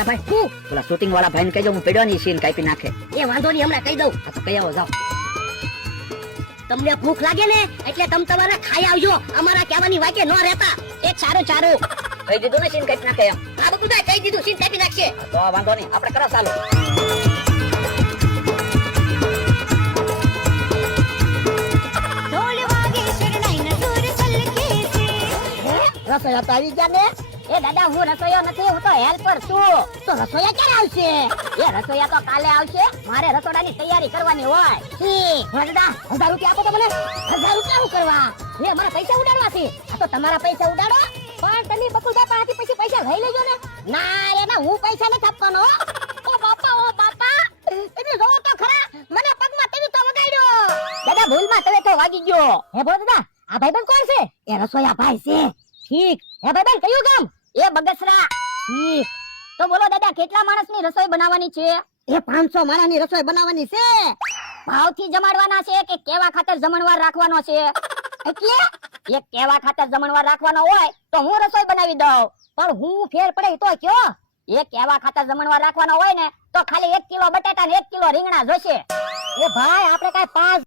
નાના ભાઈ ઓલા શૂટિંગ વાળા ભાઈને કહેજો હું પડ્યો ની સીન કાપી નાખે. એ વાંધો નહીં, હમણાં કહી દઉં. આ તો કઈ આવો જાઓ. તમને ભૂખ લાગે ને એટલે તમે તમારા ખાઈ આવજો, અમારા કહેવાની વાકે ન રહેતા. એક સારું સારું કહી દીધું ને સીન કાપી નાખે એમ. આ બધું કહી દીધું, સીન કાપી નાખશે. તો વાંધો નહીં, આપણે કરો ચાલુ. રસોઈયા તો આવી ગયા ને? એ દાદા હું રસોઈયો નથી, હું તો હેલ્પર છું. તો રસોઈયા ક્યારે આવશે? એ રસોઈયા તો કાલે આવશે, મારે રસોડાની તૈયારી કરવાની હોય. દાદા 1000 રૂપિયા આપો તો મને. 1000 રૂપિયા શું કરવા? એ અમારા પૈસા ઉડાડવા છે. આ તો તમારા પૈસા ઉડાડો, પણ તમે બકુલભાઈ પાસેથી પછી પૈસા લઈ લેજો ને. ના એના હું પૈસા નથી આપવાનો. ઓ બાપા તમે જોવો તો ખરા, મને પગમાં તેવી તો વગાડ્યો. દાદા ભૂલમાં તમે તો વાગી ગયો. હે બોલ દાદા, આ ભાઈબંધ કોણ છે? એ રસોઈયા ભાઈ છે. ઠીક. હે ભાઈબંધ કયું ગામ? એ બગસરા. ઠીક. તો બોલો દાદા, કેટલા માણસની રસોઈ બનાવવાની છે? એ 500 માણસની રસોઈ બનાવવાની છે. ભાવથી જમાડવાના છે કે કેવા ખાતર જમણવાર રાખવાનો છે? એટલે એક કેવા ખાતર જમણવાર રાખવાનો હોય તો હું રસોઈ બનાવી દઉં, પણ હું ફેર પડે તો કયો. એક કેવા ખાતર જમણવાર રાખવાનો હોય ને તો ખાલી 1 કિલો બટાટા ને 1 કિલો રીંગણા જોશે. એ ભાઈ આપણે કાઈ 5